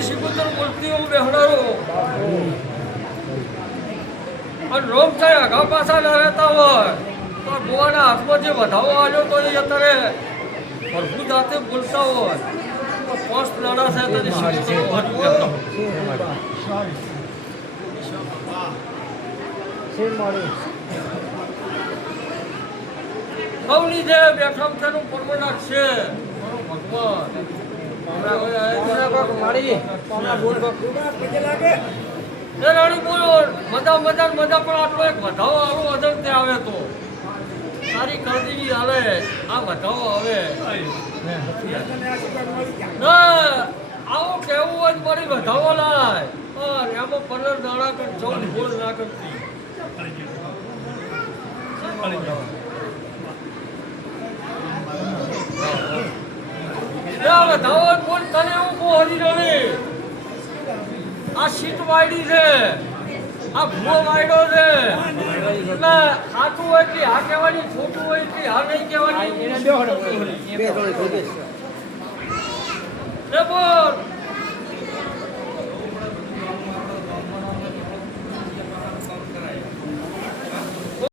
મારી સિકુતર બોલતી હું બેહડારો અને રોમ થાય આગા પાછા ના રહેતા હોય તો ગોવાના હાથમાં જે વધાવો આવ્યો તો એ અત્યારે પ્રભુ જાતે બોલતા હોય તો પોસ્ટ લડા છે તો સૌની જે બેઠક છે નું પરમનાક છે ભગવાન રાણી બોલો મજા મજા મજા પણ આટલો એક વધાવો આવો અદન તે આવે તો સારી કરદી હાલે આ વધાવો આવે ના આવો કેવું હોય મારી વધાવો લાય એમાં 15 દાડા કર 14 ગોળ ના કરતી વધાવો બોલ તને એવું બહુ હરી રહી આ સીટ વાયડી છે આ ભૂવો વાયડો છે એટલે સાચું હોય કે હા કહેવાની ખોટું હોય કે હા નહીં કહેવાની બોલ